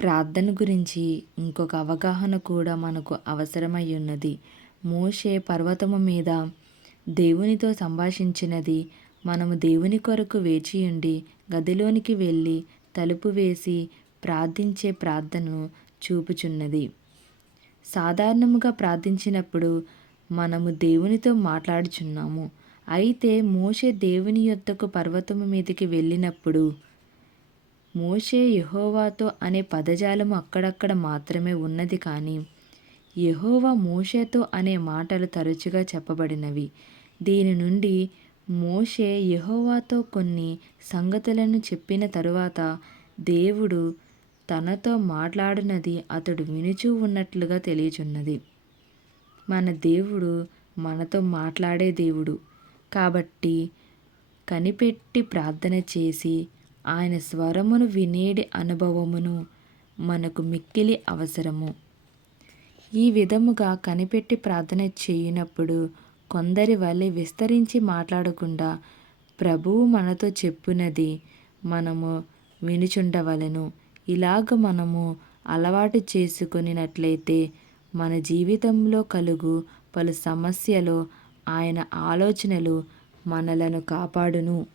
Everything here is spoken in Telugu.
ప్రార్థన గురించి ఇంకొక అవగాహన కూడా మనకు అవసరమై ఉన్నది. మోషే పర్వతము మీద దేవునితో సంభాషించినది మనము దేవుని కొరకు వేచియుండి గదిలోనికి వెళ్ళి తలుపు వేసి ప్రార్థించే ప్రార్థనను చూపుచున్నది. సాధారణముగా ప్రార్థించినప్పుడు మనము దేవునితో మాట్లాడుచున్నాము. అయితే మోషే దేవుని యొద్దకు పర్వతము మీదకి వెళ్ళినప్పుడు మోషే యెహోవాతో అనే పదజాలము అక్కడక్కడ మాత్రమే ఉన్నది కానీ యెహోవా మోషేతో అనే మాటలు తరచుగా చెప్పబడినవి. దీని నుండి మోషే యెహోవాతో కొన్ని సంగతులను చెప్పిన తరువాత దేవుడు తనతో మాట్లాడినది అతడు వినుచూ ఉన్నట్లుగా తెలియచున్నది. మన దేవుడు మనతో మాట్లాడే దేవుడు కాబట్టి కనిపెట్టి ప్రార్థన చేసి ఆయన స్వరమును వినేడి అనుభవమును మనకు మిక్కిలి అవసరము. ఈ విధముగా కనిపెట్టి ప్రార్థన చేయనప్పుడు కొందరి వలె విస్తరించి మాట్లాడకుండా ప్రభువు మనతో చెప్పునది మనము వినుచుండవలెను. ఇలాగ మనము అలవాటు చేసుకొనినట్లయితే మన జీవితంలో కలుగు పలు సమస్యలో ఆయన ఆలోచనలు మనలను కాపాడును.